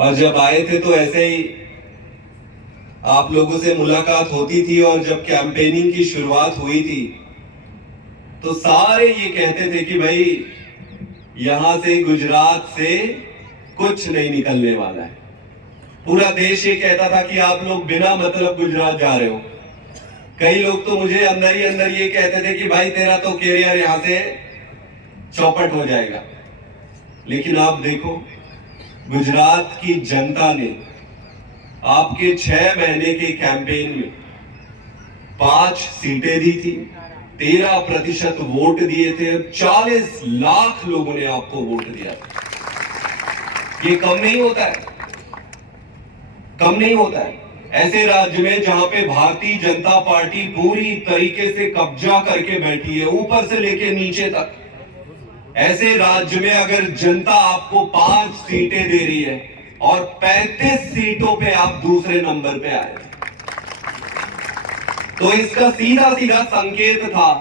और जब आए थे तो ऐसे ही आप लोगों से मुलाकात होती थी, और जब कैंपेनिंग की शुरुआत हुई थी तो सारे ये कहते थे कि भाई यहां से, गुजरात से कुछ नहीं निकलने वाला है। पूरा देश ये कहता था कि आप लोग बिना मतलब गुजरात जा रहे हो। कई लोग तो मुझे अंदर ही अंदर ये कहते थे कि भाई तेरा तो कैरियर यहां से चौपट हो जाएगा। लेकिन आप देखो, गुजरात की जनता ने आपके 6 महीने के कैंपेन में 5 सीटें दी थी, 13% वोट दिए थे, 40 लाख लोगों ने आपको वोट दिया था। ये कम नहीं होता है, कम नहीं होता है। ऐसे राज्य में जहां पे भारतीय जनता पार्टी पूरी तरीके से कब्जा करके बैठी है, ऊपर से लेके नीचे तक, ऐसे राज्य में अगर जनता आपको 5 सीटें दे रही है और 35 सीटों पे आप दूसरे नंबर पे आए, तो इसका सीधा सीधा संकेत था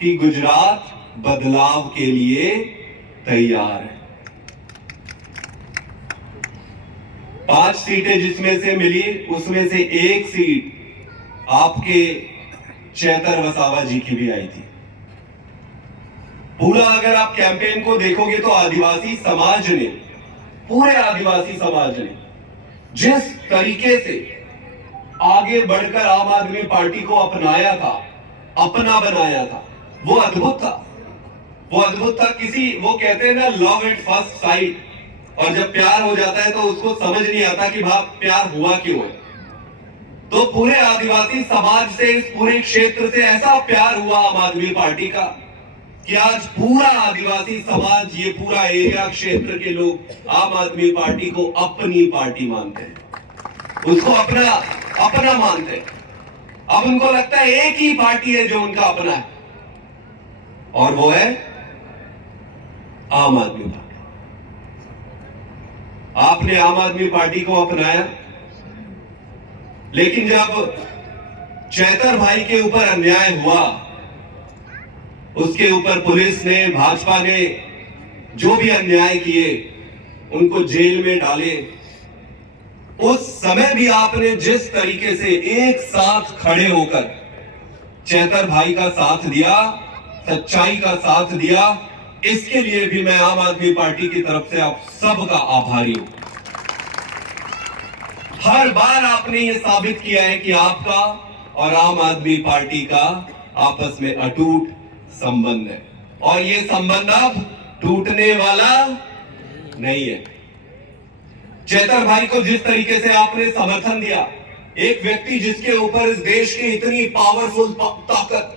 कि गुजरात बदलाव के लिए तैयार है। 5 सीटें जिसमें से मिली, उसमें से 1 सीट आपके चैतर वसावा जी की भी आई थी। पूरा अगर आप कैंपेन को देखोगे तो आदिवासी समाज ने, पूरे आदिवासी समाज ने जिस तरीके से आगे बढ़कर आम आदमी पार्टी को अपनाया था, अपना बनाया था, वो अद्भुत था। वो अद्भुत था। वो कहते हैं ना, लव एट फर्स्ट साइट, और जब प्यार हो जाता है तो उसको समझ नहीं आता कि भाई प्यार हुआ क्यों है। तो पूरे आदिवासी समाज से, इस पूरे क्षेत्र से ऐसा प्यार हुआ आम आदमी पार्टी का कि आज पूरा आदिवासी समाज, ये पूरा एरिया क्षेत्र के लोग आम आदमी पार्टी को अपनी पार्टी मानते हैं, उसको अपना अपना मानते हैं। अब उनको लगता है एक ही पार्टी है जो उनका अपना है, और वो है आम आदमी पार्टी। आपने आम आदमी पार्टी को अपनाया, लेकिन जब चैतर भाई के ऊपर अन्याय हुआ, उसके ऊपर पुलिस ने, भाजपा ने जो भी अन्याय किए, उनको जेल में डाले, उस समय भी आपने जिस तरीके से एक साथ खड़े होकर चैतर भाई का साथ दिया, सच्चाई का साथ दिया, इसके लिए भी मैं आम आदमी पार्टी की तरफ से आप सबका आभारी हूं। हर बार आपने यह साबित किया है कि आपका और आम आदमी पार्टी का आपस में अटूट संबंध है, और यह संबंध अब टूटने वाला नहीं है। चैतर भाई को जिस तरीके से आपने समर्थन दिया, एक व्यक्ति जिसके ऊपर इस देश की इतनी पावरफुल ताकत,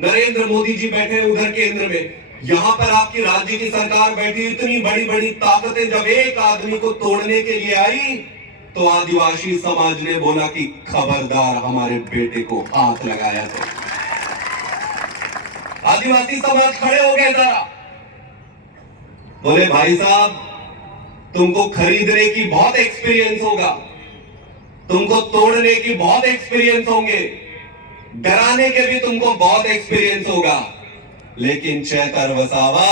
नरेंद्र मोदी जी बैठे उधर केंद्र में, यहां पर आपकी राज्य की सरकार बैठी, इतनी बड़ी बड़ी ताकतें जब एक आदमी को तोड़ने के लिए आई, तो आदिवासी समाज ने बोला कि खबरदार हमारे बेटे को हाथ लगाया तो। आदिवासी समाज खड़े हो गए जरा, बोले भाई साहब, तुमको खरीदने की बहुत एक्सपीरियंस होगा, तुमको तोड़ने की बहुत एक्सपीरियंस होंगे, डराने के भी तुमको बहुत एक्सपीरियंस होगा, लेकिन चैतर वसावा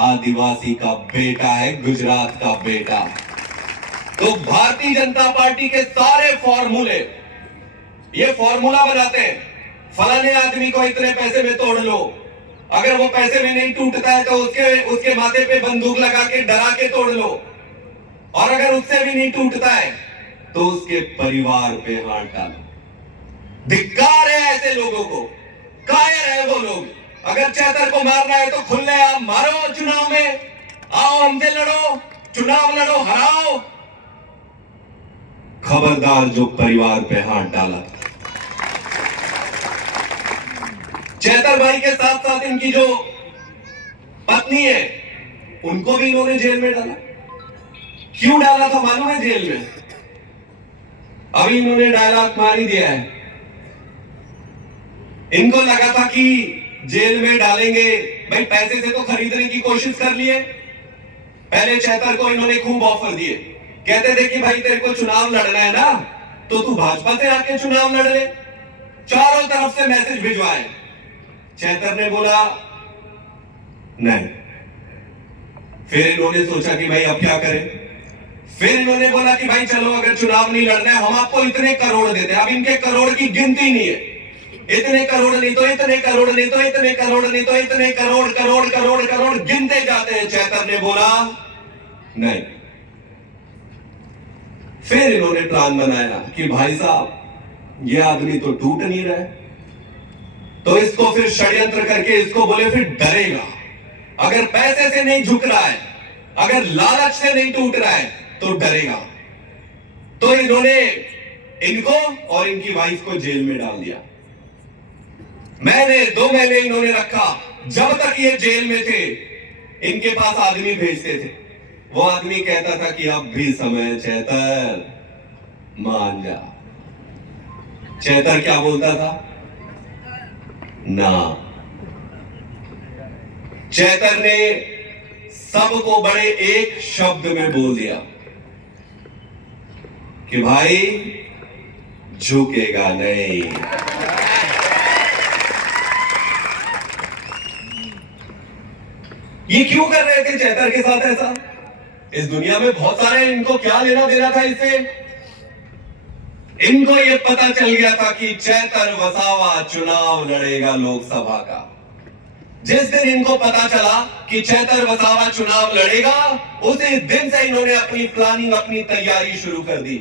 आदिवासी का बेटा है, गुजरात का बेटा। तो भारतीय जनता पार्टी के सारे फॉर्मूले, ये फॉर्मूला बनाते हैं, फलाने आदमी को इतने पैसे में तोड़ लो, अगर वो पैसे में नहीं टूटता है तो उसके माथे पे बंदूक लगा के डरा के तोड़ लो, और अगर उससे भी नहीं टूटता है तो उसके परिवार पे हाथ डालो। धिक्कार है ऐसे लोगों को, कायर है वो लोग। अगर चैतर को मारना है तो खुलेआम मारो, चुनाव में आओ, हमसे लड़ो, चुनाव लड़ो, हराओ। खबरदार जो परिवार पे हाथ डाला। चैतर भाई के साथ साथ इनकी जो पत्नी है, उनको भी इन्होंने जेल में डाला। क्यों डाला था मालूम है जेल में? अभी इन्होंने डायलॉग मार ही दिया है। इनको लगा था कि जेल में डालेंगे, भाई पैसे से तो खरीदने की कोशिश कर लिए। पहले चैतर को इन्होंने खूब ऑफर दिए, कहते थे कि भाई तेरे को चुनाव लड़ना है ना, तो तू भाजपा से आके चुनाव लड़ ले। चारों तरफ से मैसेज भिजवाए। चैतर ने बोला नहीं। फिर इन्होंने सोचा कि भाई अब क्या करें, फिर इन्होंने बोला कि भाई चलो अगर चुनाव नहीं लड़ना है हम आपको इतने करोड़ देते हैं। अब इनके करोड़ की गिनती नहीं है, इतने करोड़ नहीं तो इतने करोड़ नहीं तो इतने करोड़ नहीं तो इतने करोड़ करोड़ करोड़ करोड़ गिनते जाते हैं। चैतर ने बोला नहीं। फिर इन्होंने प्लान बनाया कि भाई साहब ये आदमी तो टूट नहीं रहा है, तो इसको फिर षड्यंत्र करके इसको बोले फिर डरेगा, अगर पैसे से नहीं झुक रहा है, अगर लालच से नहीं टूट रहा है तो डरेगा। तो इन्होंने इनको और इनकी वाइफ को जेल में डाल दिया। मैंने 2 महीने इन्होंने रखा। जब तक ये जेल में थे इनके पास आदमी भेजते थे, वो आदमी कहता था कि अब भी समय चैतर मान जा। चैतर क्या बोलता था? ना। चैतर ने सबको बड़े एक शब्द में बोल दिया कि भाई झुकेगा नहीं। ये क्यों कर रहे थे चैतर के साथ ऐसा? इस दुनिया में बहुत सारे, इनको क्या लेना देना था इससे? इनको ये पता चल गया था कि चैतर वसावा चुनाव लड़ेगा लोकसभा का। जिस दिन इनको पता चला कि चैतर वसावा चुनाव लड़ेगा, उसी दिन से इन्होंने अपनी प्लानिंग, अपनी तैयारी शुरू कर दी।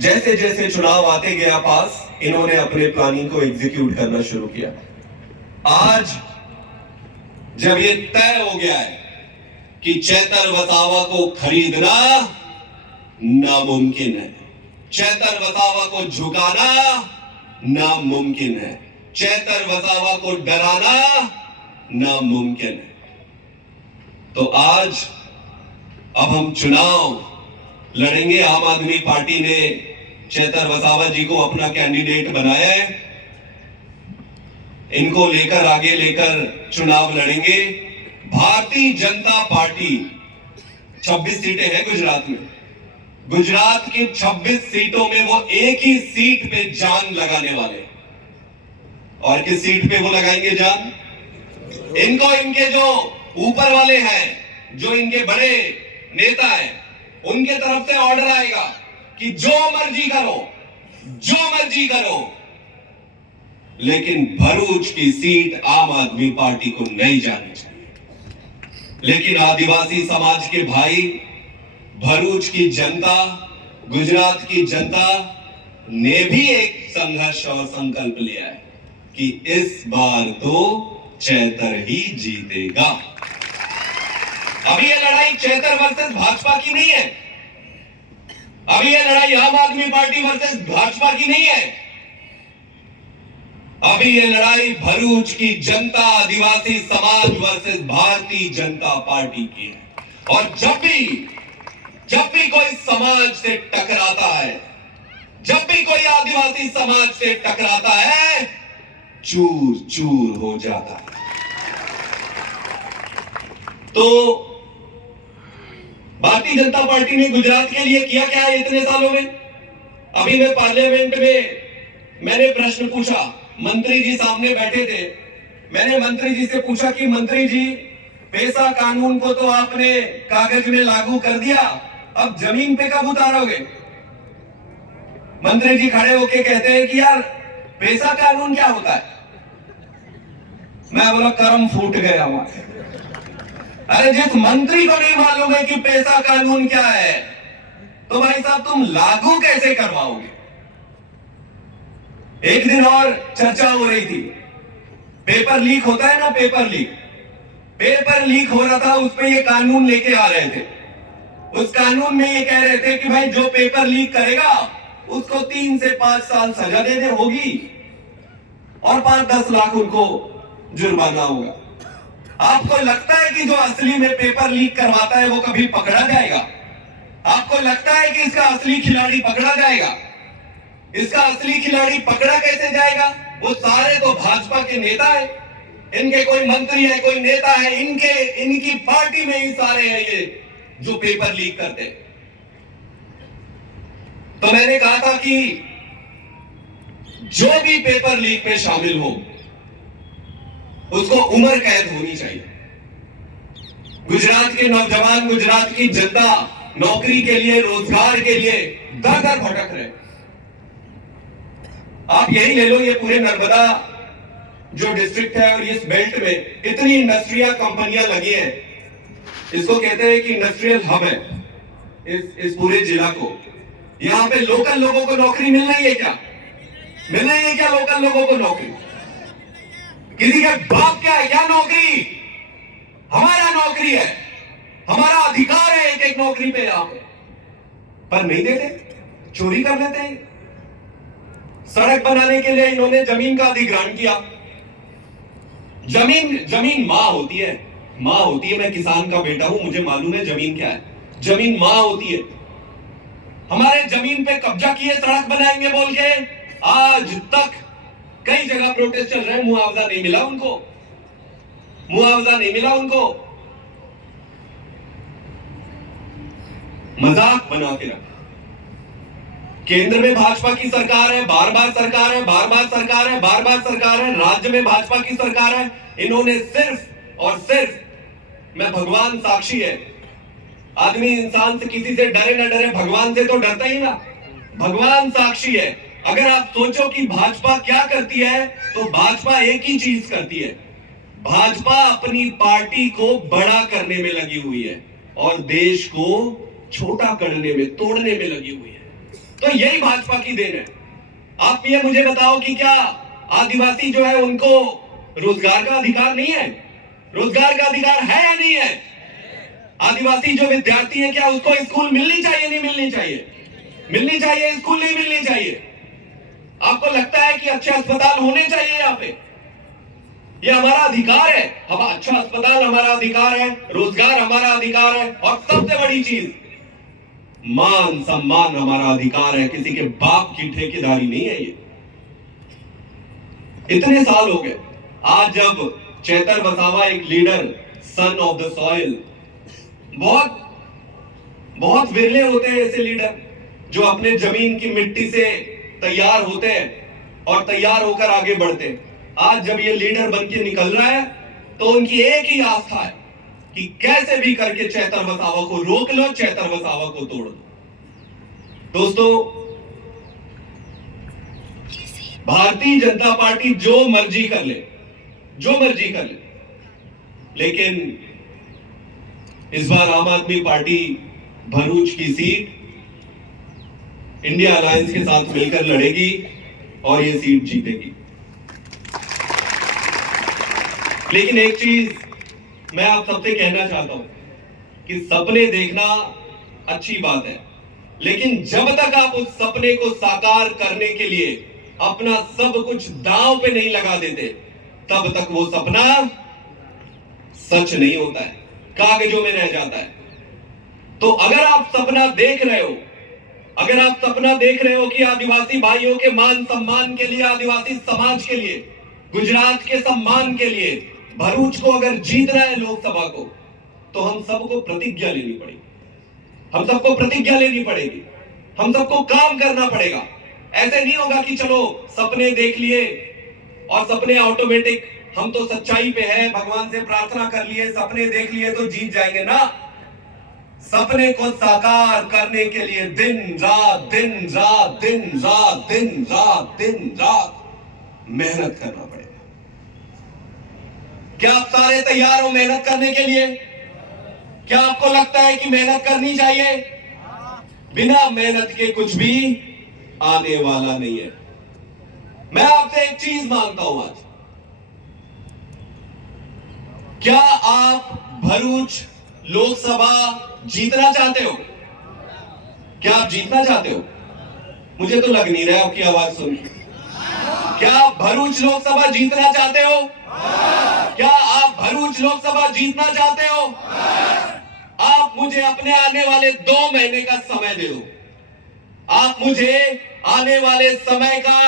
जैसे जैसे चुनाव आते गया पास, इन्होंने अपने प्लानिंग को एग्जीक्यूट करना शुरू किया। आज जब ये तय हो गया है कि चैतर वसावा को खरीदना नामुमकिन है, चैतर वसावा को झुकाना नामुमकिन है, चैतर वसावा को डराना नामुमकिन है, तो आज अब हम चुनाव लड़ेंगे। आम आदमी पार्टी ने चैतर वसावा जी को अपना कैंडिडेट बनाया है। इनको लेकर आगे लेकर चुनाव लड़ेंगे। भारतीय जनता पार्टी 26 सीटें हैं गुजरात में। गुजरात की 26 सीटों में वो एक ही सीट पे जान लगाने वाले। और किस सीट पे वो लगाएंगे जान? इनको इनके जो ऊपर वाले हैं, जो इनके बड़े नेता हैं, उनके तरफ से ऑर्डर आएगा कि जो मर्जी करो, जो मर्जी करो, लेकिन भरूच की सीट आम आदमी पार्टी को नहीं जानी चाहिए। लेकिन आदिवासी समाज के भाई, भरूच की जनता, गुजरात की जनता ने भी एक संघर्ष और संकल्प लिया है कि इस बार तो चैतर ही जीतेगा। अभी ये लड़ाई चैतर वर्सेस भाजपा की नहीं है, अभी ये लड़ाई आम आदमी पार्टी वर्सेस भाजपा की नहीं है, अभी ये लड़ाई भरूच की जनता, आदिवासी समाज वर्सेस भारतीय जनता पार्टी की है। और जब भी कोई समाज से टकराता है, जब भी कोई आदिवासी समाज से टकराता है, चूर चूर हो जाता है। तो भारतीय जनता पार्टी ने गुजरात के लिए किया क्या है इतने सालों में? अभी मैं पार्लियामेंट में मैंने प्रश्न पूछा, मंत्री जी सामने बैठे थे, मैंने मंत्री जी से पूछा कि मंत्री जी, पैसा कानून को तो आपने कागज में लागू कर दिया, अब जमीन पे कब उतारोगे? मंत्री जी खड़े होके कहते हैं कि यार पैसा कानून क्या होता है? मैं बोला कर्म फूट गया हमारे। अरे जिस मंत्री को नहीं मालूम है कि पैसा कानून क्या है, तो भाई साहब तुम लागू कैसे करवाओगे? एक दिन और चर्चा हो रही थी, पेपर लीक होता है ना, पेपर लीक हो रहा था, उस पे ये कानून लेके आ रहे थे। उस कानून में ये कह रहे थे कि भाई जो पेपर लीक करेगा उसको 3 से 5 साल सजा देने होगी और 5-10 लाख उनको जुर्माना होगा। आपको लगता है कि जो असली में पेपर लीक करवाता है वो कभी पकड़ा जाएगा? आपको लगता है कि इसका असली खिलाड़ी पकड़ा जाएगा? इसका असली खिलाड़ी पकड़ा कैसे जाएगा? वो सारे तो भाजपा के नेता है, इनके कोई मंत्री है, कोई नेता है, इनकी पार्टी में ही सारे हैं ये जो पेपर लीक करते। तो मैंने कहा था कि जो भी पेपर लीक में शामिल हो उसको उम्र कैद होनी चाहिए। गुजरात के नौजवान, गुजरात की जनता नौकरी के लिए, रोजगार के लिए दर दर भटक रहे। आप यही ले लो, ये पूरे नर्मदा जो डिस्ट्रिक्ट है और इस बेल्ट में इतनी इंडस्ट्रियां, कंपनियां लगी हैं, इसको कहते हैं कि इंडस्ट्रियल हब है इस पूरे जिला को। यहां पे लोकल लोगों को नौकरी मिल रही है क्या? मिल रही है क्या लोकल लोगों को नौकरी? किसी के बाप क्या है क्या नौकरी? हमारा नौकरी है, हमारा अधिकार है एक एक नौकरी पे यहां पर नहीं देते, चोरी कर लेते हैं। सड़क बनाने के लिए इन्होंने जमीन का अधिग्रहण किया। जमीन मां होती है, मां होती है। मैं किसान का बेटा हूं, मुझे मालूम है जमीन क्या है। जमीन मां होती है। हमारे जमीन पे कब्जा किए, सड़क बनाएंगे बोल के आज तक कई जगह प्रोटेस्ट चल रहे हैं। मुआवजा नहीं मिला उनको, मुआवजा नहीं मिला उनको। मजाक बना के रखा। केंद्र में भाजपा की सरकार है, बार बार सरकार है, बार बार सरकार है, बार बार सरकार है। राज्य में भाजपा की सरकार है। इन्होंने सिर्फ और सिर्फ, मैं भगवान साक्षी है, आदमी इंसान से किसी से डरे ना डरे, भगवान से तो डरता ही ना। भगवान साक्षी है। अगर आप सोचो कि भाजपा क्या करती है, तो भाजपा एक ही चीज करती है। भाजपा अपनी पार्टी को बड़ा करने में लगी हुई है और देश को छोटा करने में, तोड़ने में लगी हुई है। तो यही भाजपा की देन है। आप ये मुझे बताओ कि क्या आदिवासी जो है उनको रोजगार का अधिकार नहीं है? रोजगार का अधिकार है या नहीं है? आदिवासी जो विद्यार्थी है, क्या उसको स्कूल मिलनी चाहिए, नहीं मिलनी चाहिए? मिलनी चाहिए, स्कूल नहीं मिलनी चाहिए? आपको लगता है कि अच्छे अस्पताल होने चाहिए यहाँ पे? ये हमारा अधिकार है। हम अच्छा अस्पताल हमारा अधिकार है, रोजगार हमारा अधिकार है, और सबसे बड़ी चीज मान सम्मान हमारा अधिकार है। किसी के बाप की ठेकेदारी नहीं है ये। इतने साल हो गए। आज जब चेतर वसावा एक leader, son of the soil, बहुत बहुत विरले होते हैं ऐसे लीडर जो अपने जमीन की मिट्टी से तैयार होते हैं और तैयार होकर आगे बढ़ते हैं। आज जब ये लीडर बन के निकल रहा है तो उनकी एक ही आस्था है कि कैसे भी करके चेतर वसावा को रोक लो, चेतर वसावा को तोड़ दो। दोस्तों, भारतीय जनता पार्टी जो मर्जी कर ले, जो मर्जी कर ले, लेकिन इस बार आम आदमी पार्टी भरूच की सीट इंडिया अलायंस के साथ मिलकर लड़ेगी और ये सीट जीतेगी। लेकिन एक चीज मैं आप सबसे कहना चाहता हूं कि सपने देखना अच्छी बात है, लेकिन जब तक आप उस सपने को साकार करने के लिए अपना सब कुछ दांव पे नहीं लगा देते, तब तक वो सपना सच नहीं होता है, कागजों में रह जाता है। तो अगर आप सपना देख रहे हो, अगर आप सपना देख रहे हो कि आदिवासी भाइयों के मान सम्मान के लिए, आदिवासी समाज के लिए, गुजरात के सम्मान के लिए भरूच को अगर जीतना है लोकसभा को, तो हम सबको प्रतिज्ञा लेनी पड़ेगी। हम सबको प्रतिज्ञा लेनी पड़ेगी। हम सबको काम करना पड़ेगा। ऐसे नहीं होगा कि चलो सपने देख लिए और सपने ऑटोमेटिक, हम तो सच्चाई पे है, भगवान से प्रार्थना कर लिए, सपने देख लिए तो जीत जाएंगे ना। सपने को साकार करने के लिए दिन रात, दिन रात, दिन रात, दिन रात, दिन रात मेहनत करना पड़ेगा। क्या आप सारे तैयार हो मेहनत करने के लिए? क्या आपको लगता है कि मेहनत करनी चाहिए? बिना मेहनत के कुछ भी आने वाला नहीं है। मैं आपसे एक चीज मांगता हूं आज, क्या आप भरूच लोकसभा जीतना चाहते हो? क्या आप जीतना चाहते हो? मुझे तो लग नहीं रहा आपकी आवाज सुन। क्या आप भरूच लोकसभा जीतना चाहते हो? क्या आप भरूच लोकसभा जीतना चाहते हो? आप मुझे अपने आने वाले 2 महीने का समय दे दो। आप मुझे आने वाले समय का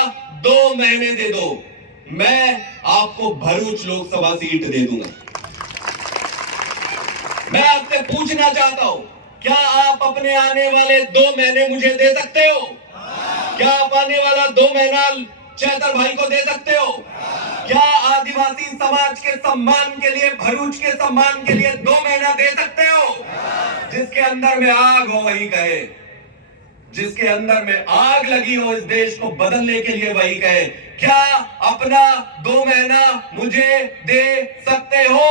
2 महीने दे दो, मैं आपको भरूच लोकसभा सीट दे दूंगा। मैं आपसे पूछना चाहता हूं, क्या आप अपने आने वाले 2 महीने मुझे दे सकते हो? क्या आप आने वाला 2 महीना चेतर भाई को दे सकते हो? क्या आदिवासी समाज के सम्मान के लिए, भरूच के सम्मान के लिए 2 महीना दे सकते हो? जिसके अंदर में आग हो वही कहे, जिसके अंदर में आग लगी हो इस देश को बदलने के लिए वही कहे। क्या अपना 2 महीना मुझे दे सकते हो?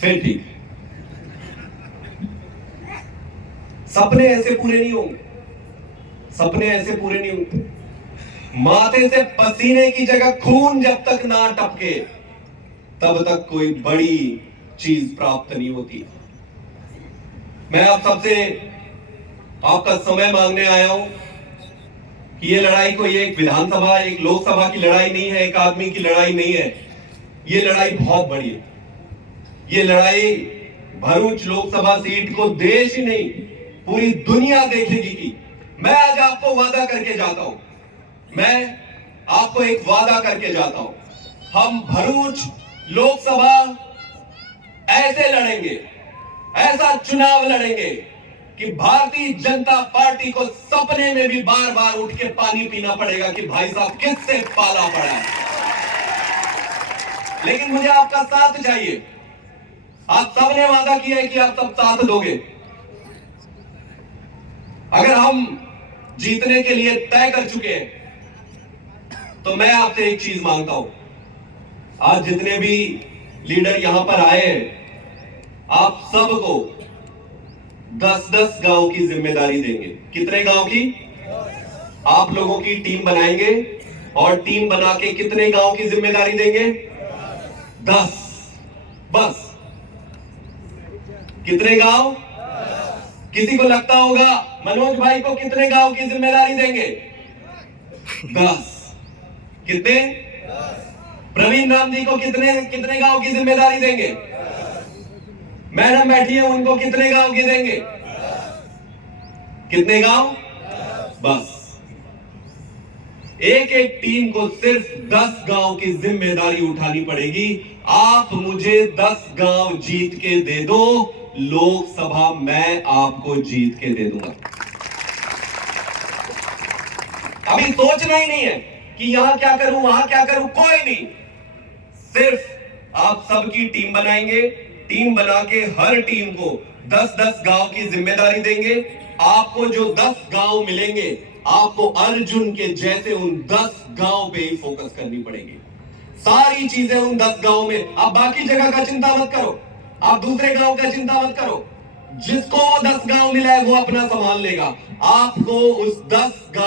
फिर ठीक। सपने ऐसे पूरे नहीं होंगे, सपने ऐसे पूरे नहीं होंगे। माथे से पसीने की जगह खून जब तक ना टपके तब तक कोई बड़ी चीज प्राप्त नहीं होती। मैं आप सबसे आपका समय मांगने आया हूं कि ये लड़ाई कोई एक विधानसभा, एक लोकसभा की लड़ाई नहीं है, एक आदमी की लड़ाई नहीं है। ये लड़ाई बहुत बड़ी है। ये लड़ाई भरूच लोकसभा सीट को देश ही नहीं पूरी दुनिया देखेगी कि मैं आज आपको वादा करके जाता हूं, मैं आपको एक वादा करके जाता हूं, हम भरूच लोकसभा ऐसे लड़ेंगे, ऐसा चुनाव लड़ेंगे कि भारतीय जनता पार्टी को सपने में भी बार बार उठ के पानी पीना पड़ेगा कि भाई साहब किससे पाला पड़ा है। लेकिन मुझे आपका साथ चाहिए। आप सबने वादा किया है कि आप सब साथ दोगे। अगर हम जीतने के लिए तय कर चुके हैं तो मैं आपसे एक चीज मांगता हूं। आज जितने भी लीडर यहां पर आए हैं, आप सबको 10-10 गांव की जिम्मेदारी देंगे। कितने गांव की? आप लोगों की टीम बनाएंगे और टीम बना के कितने गांव की जिम्मेदारी देंगे? 10। बस। कितने गांव? किसी को लगता होगा मनोज भाई को कितने गांव की जिम्मेदारी देंगे? 10। कितने? प्रवीण राम जी को कितने गांव की जिम्मेदारी देंगे? मैडम बैठी है, उनको कितने गांव की देंगे? कितने गांव? बस। एक एक टीम को सिर्फ 10 गांव की जिम्मेदारी उठानी पड़ेगी। आप मुझे 10 गांव जीत के दे दो, लोकसभा मैं आपको जीत के दे दूंगा। अभी सोचना ही नहीं है कि यहां क्या करूं, वहां क्या करूं, कोई नहीं। सिर्फ आप सबकी टीम बनाएंगे, टीम बना के हर टीम को 10-10 गांव की जिम्मेदारी देंगे। आपको जो 10 गांव मिलेंगे, आपको अर्जुन के जैसे उन 10 गांव पे ही फोकस करनी पड़ेगी। सारी चीजें उन 10 गांव में। आप बाकी जगह का चिंता मत करो, आप दूसरे गांव का चिंता मत करो। जिसको वो 10 गांव मिला है वो अपना संभाल लेगा। आपको उस 10 गांव